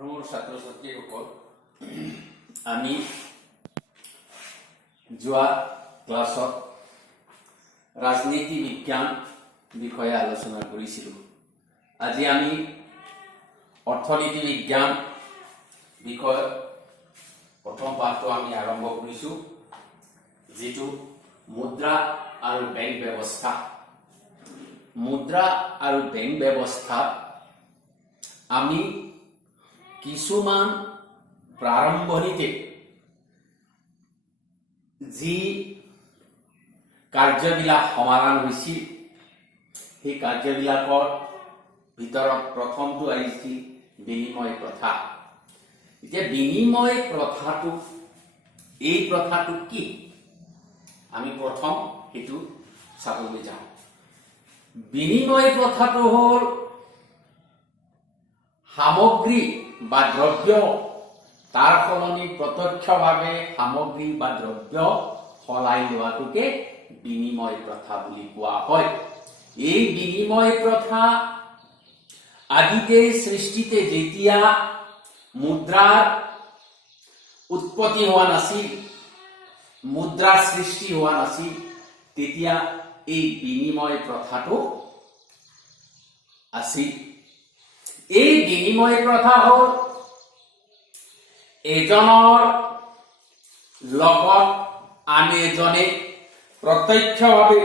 মোৰ ছাত্ৰ ছাত্ৰীসকল, আমি যোৱা ক্লাছত ৰাজনীতি বিজ্ঞান বিষয়ে আলোচনা কৰিছিলোঁ। আজি আমি অৰ্থনীতি বিজ্ঞান বিষয় প্ৰথম পাঠটো আমি আৰম্ভ কৰিছোঁ, যিটো মুদ্ৰা আৰু বেংক ব্যৱস্থা। মুদ্ৰা আৰু বেংক ব্যৱস্থাত আমি কিছুমান প্ৰাৰম্ভণিতে যি কাৰ্যবিলাক সমাধান হৈছিল, সেই কাৰ্যবিলাকৰ ভিতৰত প্ৰথমটো আহিছিল বিনিময় প্ৰথা। এতিয়া বিনিময় প্ৰথাটো, এই প্ৰথাটো কি, আমি প্ৰথম সেইটো চাবলৈ যাওঁ। বিনিময় প্ৰথাটো হ'ল সামগ্ৰী বা দ্ৰব্য, তাৰ সলনি প্ৰত্যক্ষভাৱে সামগ্ৰী বা দ্ৰব্য সলাই লোৱাটোকে বিনিময় প্ৰথা বুলি কোৱা হয়। এই বিনিময় প্ৰথা আদিতে সৃষ্টিতে যেতিয়া মুদ্ৰাৰ উৎপত্তি হোৱা নাছিল, মুদ্ৰাৰ সৃষ্টি হোৱা নাছিল, তেতিয়া এই বিনিময় প্ৰথাটো আছিল। এই বিনিময় প্ৰথা হ'ল এজনৰ লগত আন এজনে প্ৰত্যক্ষভাৱে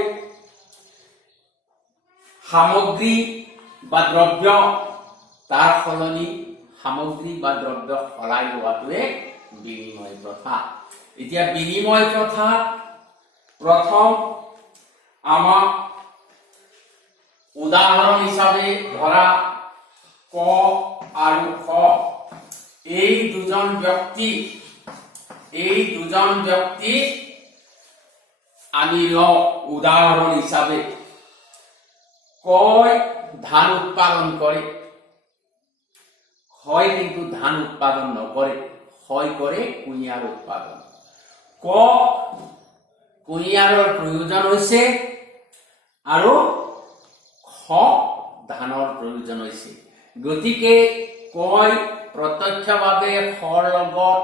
সামগ্ৰী বা দ্ৰব্য, তাৰ সলনি সামগ্ৰী বা দ্ৰব্য সলাই লোৱাটোৱে বিনিময় প্ৰথা। এতিয়া বিনিময় প্ৰথা প্ৰথম আমাক উদাহৰণ হিচাপে ধৰা ক আৰু খ, এই দুজন ব্যক্তি আমি লওঁ উদাহৰণ হিচাপে। কয় ধান উৎপাদন কৰে, হয় কিন্তু ধান উৎপাদন নকৰে, হয় কৰে কুঁহিয়াৰ উৎপাদন। ক কুঁহিয়াৰৰ প্ৰয়োজন হৈছে আৰু খ ধানৰ প্ৰয়োজন হৈছে। গতিকে কয় প্ৰত্যক্ষভাৱে খৰ লগত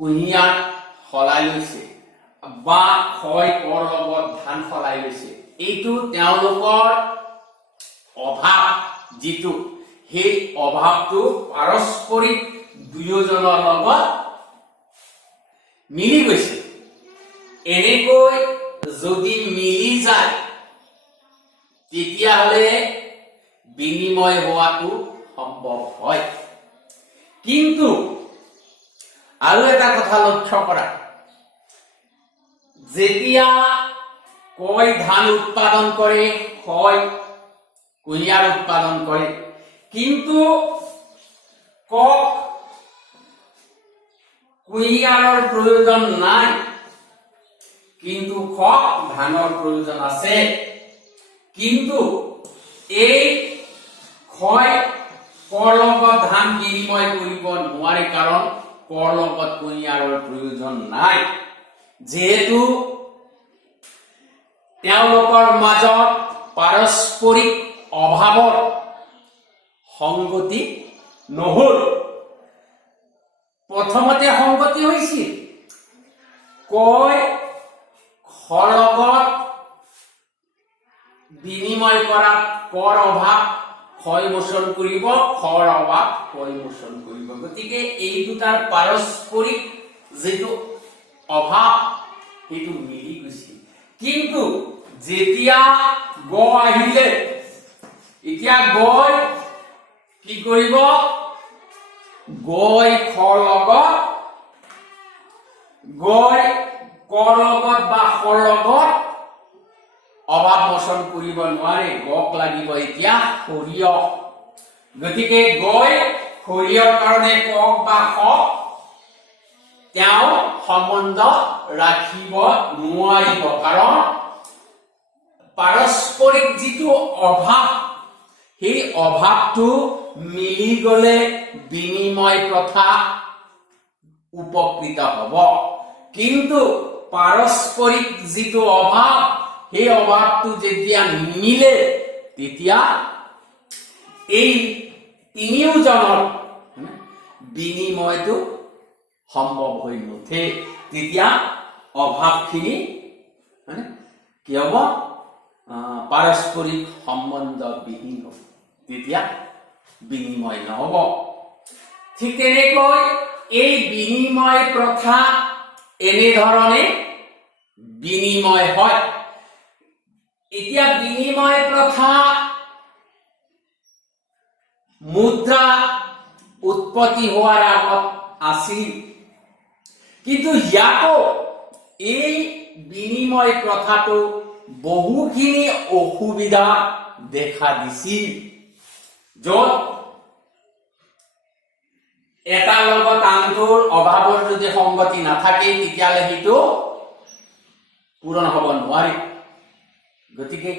কুঁহিয়াৰ সলাই লৈছে বা হয় কৰ লগত ধান সলাই লৈছে। এইটো তেওঁলোকৰ অভাৱ, যিটো সেই অভাৱটো পাৰস্পৰিক দুয়োজনৰ লগত মিলি গৈছে। এনেকৈ যদি মিলি যায়, তেতিয়াহ'লে বিনিময় হোৱাটো সম্ভৱ হয়। কিন্তু আৰু এটা কথা লক্ষ্য কৰা, যেতিয়া কয় ধান উৎপাদন কৰে, হয় কুঁহিয়াৰ উৎপাদন কৰে, কিন্তু কক কুঁহিয়াৰৰ প্ৰয়োজন নাই, কিন্তু কক ধানৰ প্ৰয়োজন আছে। কিন্তু এই হয় কৰ লগত ধান বিনিময় কৰিব নোৱাৰে, কাৰণ কৰ লগত কুঁহিয়াৰৰ প্ৰয়োজন নাই। যিহেতু তেওঁলোকৰ মাজত পাৰস্পৰিক অভাৱৰ সংগতি নহল। প্ৰথমতে সংগতি হৈছিল, কয় খৰ লগত বিনিময় কৰাত কৰ অভাৱ ক্ষয় মোচন কৰিব, খৰ অভাৱ ক্ষয় মোচন কৰিব। গতিকে এই দুটাৰ পাৰস্পৰিক যিটো অভাৱ, সেইটো মিলি গৈছিল। কিন্তু যেতিয়া গ আহিলে, এতিয়া গৈ কি কৰিব, গৈ খৰ লগত, গৈ কৰ লগত বা খৰ লগত অভাৱ মোচন কৰিব নোৱাৰে, গক লাগিব এতিয়া সৰিয়হ। গতিকে গৈ সৰিয়হৰ কাৰণে কক বা খ তেওঁ সম্বন্ধ ৰাখিব নোৱাৰিব, কাৰণ পাৰস্পৰিক যিটো অভাৱ, সেই অভাৱটো মিলি গলে বিনিময় প্ৰথা উপকৃত হব। কিন্তু পাৰস্পৰিক যিটো অভাৱ, সেই অভাৱটো যেতিয়া নিমিলে, তেতিয়া এই তিনিওজনৰ বিনিময়টো সম্ভৱ হৈ নুঠে। তেতিয়া অভাৱখিনি মানে কি হ'ব, পাৰস্পৰিক সম্বন্ধবিহীন হ'ব, তেতিয়া বিনিময় নহ'ব। ঠিক তেনেকৈ এই বিনিময় প্ৰথা এনেধৰণে বিনিময় হয়। এতিয়া বিনিময় প্ৰথা মুদ্ৰা উৎপত্তি হোৱাৰ আগত আছিল, কিন্তু ইয়াতো এই বিনিময় প্ৰথাটো বহুখিনি অসুবিধা দেখা দিছিল। য'ত এটাৰ লগত আনটোৰ অভাৱৰ যদি সংগতি নাথাকে তেতিয়াহ'লে সেইটো পূৰণ হ'ব নোৱাৰে। গতিকে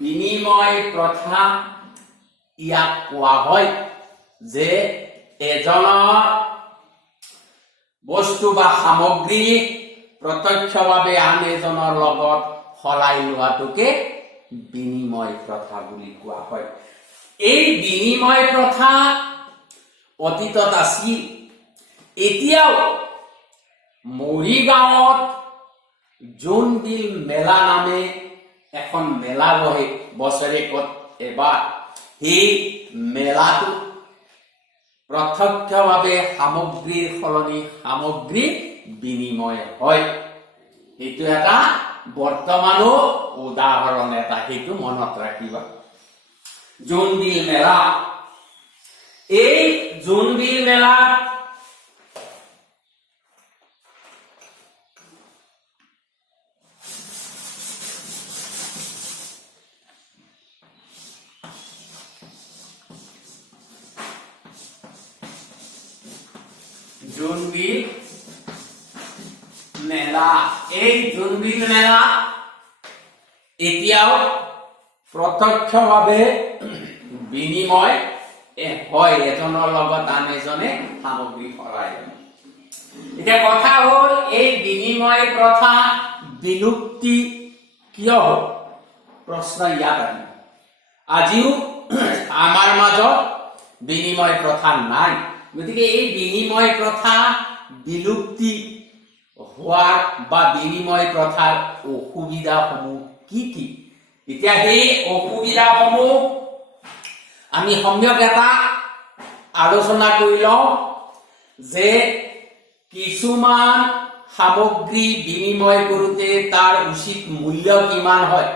বিনিময় প্ৰথা ইয়াক কোৱা হয় যে এজনৰ বস্তু বা সামগ্ৰী প্ৰত্যক্ষভাৱে আন এজনৰ লগত সলাই লোৱাটোকে বিনিময় প্ৰথা বুলি কোৱা হয়। এই বিনিময় প্ৰথা অতীতত আছিল। এতিয়াও মৰিগাঁৱত জোনবিল মেলা নামে এখন মেলা বহে বছৰেকত এবাৰ। সেই মেলাটো প্ৰত্যক্ষভাৱে সামগ্ৰীৰ সলনি সামগ্ৰী বিনিময় হয়। সেইটো এটা বৰ্তমানো উদাহৰণ এটা, সেইটো মনত ৰাখিবা। জোনবিল মেলা, এই জোনবিল মেলা জোনবিল মেলা, এই জোনবিল মেলা এতিয়াও প্ৰত্যক্ষভাৱে বিনিময় হয়, এজনৰ লগত আন এজনে সামগ্ৰী সলাই। এতিয়া কথা হ'ল এই বিনিময় প্ৰথা বিলুপ্তি কিয় হ'ল? প্ৰশ্ন ইয়াত আহিব। আজিও আমাৰ মাজত বিনিময় প্ৰথা নাই। গতিকে এই বিনিময় প্ৰথা বিলুপ্তি হোৱাৰ বা বিনিময় প্ৰথাৰ অসুবিধাসমূহ কি কি? এতিয়া সেই অসুবিধাসমূহ আমি সম্যক এটা আলোচনা কৰি লওঁ যে কিছুমান সামগ্ৰী বিনিময় কৰোঁতে তাৰ উচিত মূল্য কিমান হয়।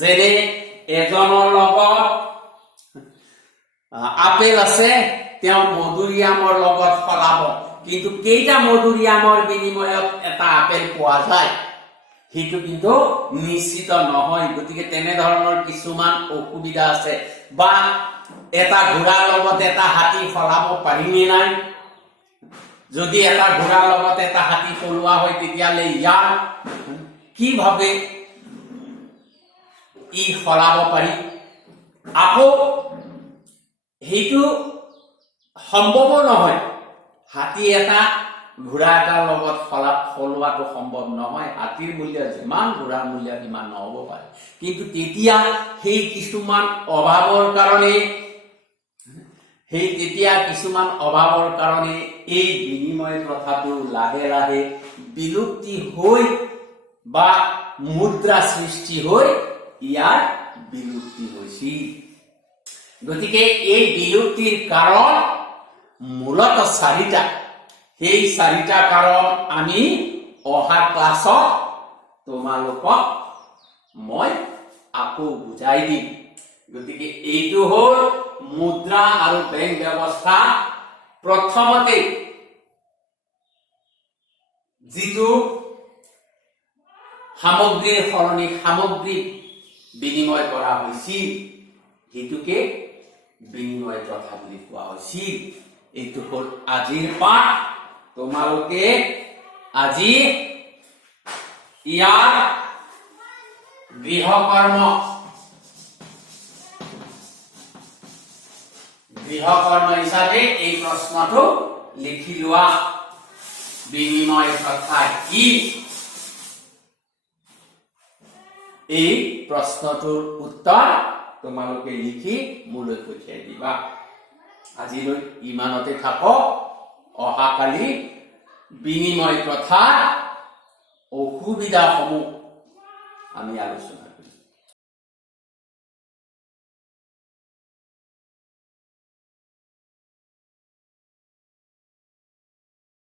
যেনে এজনৰ লগত আপেল আছে, তেওঁ মধুৰিআমৰ লগত সলাব, কিন্তু কেইটা মধুৰিআমৰ বিনিময়ত এটা আপেল পোৱা যায় সেইটো কিন্তু নিশ্চিত নহয়। গতিকে তেনেধৰণৰ কিছুমান অসুবিধা আছে। বা এটা ঘোঁৰাৰ লগত এটা হাতী সলাব পাৰিনে নাই? যদি এটা ঘোঁৰাৰ লগত এটা হাতী সলোৱা হয় তেতিয়াহ'লে ইয়াৰ কিভাৱে ই সলাব পাৰি? আকৌ সেইটো সম্ভৱ নহয়। হাতী এটা ঘোঁৰা এটাৰ লগত সলোৱাটো সম্ভৱ নহয়। হাতীৰ মূল্য যিমান ঘোঁৰাৰ মূল্য সিমান নহ'ব পাৰে। কিন্তু তেতিয়া সেই কিছুমান অভাৱৰ কাৰণে এই বিনিময় প্ৰথাটো লাহে লাহে বিলুপ্তি হৈ বা মুদ্ৰা সৃষ্টি হৈ ইয়াৰ বিলুপ্তি হৈছিল। গতিকে এই বিলুপ্তিৰ কাৰণ মূলত চাৰিটা। সেই চাৰিটা কাৰণ আমি অহা ক্লাছত তোমালোকক মই আকৌ বুজাই দিম। গতিকে এইটো হ'ল মুদ্ৰা আৰু বেংক ব্যৱস্থা। প্ৰথমতে যিটো সামগ্ৰীৰ সলনি সামগ্ৰী বিনিময় কৰা হৈছিল সেইটোকে বিনিময় প্ৰথা বুলি কোৱা হৈছিল। এইটো হ'ল আজিৰ পাঠ। তোমালোকে আজি ইয়াৰ গৃহকৰ্ম হিচাপে এই প্ৰশ্নটো লিখি লোৱা। বিনিময় প্ৰথা কি? এই প্ৰশ্নটোৰ উত্তৰ তোমালোকে লিখি মোলৈ পঠিয়াই দিবা। আজিলৈ ইমানতে থাকক। অহাকালি বিনিময় প্ৰথাৰ অসুবিধাসমূহ আমি আলোচনা